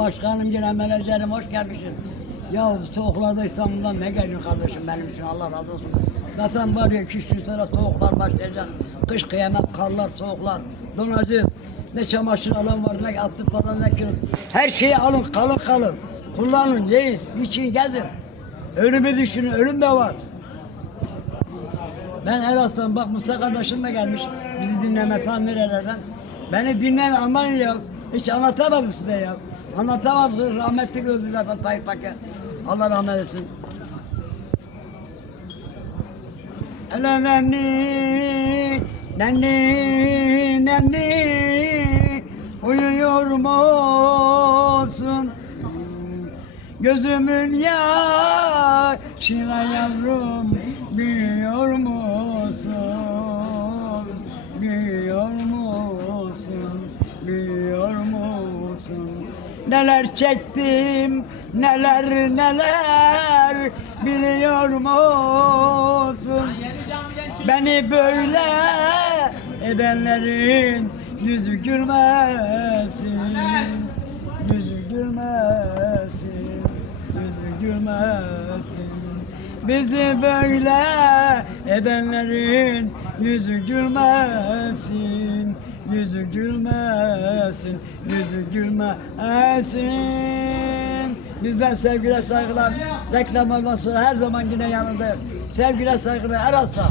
başkanım yine menajerim hoş gelmişsin. Ya soğuklarda İstanbul'dan ne geliyor kardeşim benim için Allah razı olsun. Zaten var ya 2 gün sonra soğuklar başlayacak. Kış kıyamet karlar soğuklar donacağız. Ne çamaşır alan var ne atlık falan ne kilo. Her şeyi alın kalın kalın. Kullanın yiyin için gezin. Ölümü düşünün ölüm de var. Ben her hafta bak Musa kardeşim de gelmiş bizi dinleme tam nerelerden. Beni dinleyin anlayın ya. Hiç anlatamadım size ya. Anlatamadım rahmetli öldü zaten Tayyip Paket. Allah rahmet etsin. Nemli, nemli, nemli uyuyor musun? Gözümün yaşıyla yavrum büyüyor musun? Büyüyor musun? Büyüyor musun? Neler çektim, neler neler biliyor musun? Beni böyle edenlerin yüzü gülmesin, yüzü gülmesin, yüzü gülmesin. Bizi böyle edenlerin yüzü gülmesin, yüzü gülmesin, yüzü gülmesin. Bizden sevgiler saygılar. Reklamlardan sonra her zaman yine yanındayız. Sevgiler saygılar her hafta.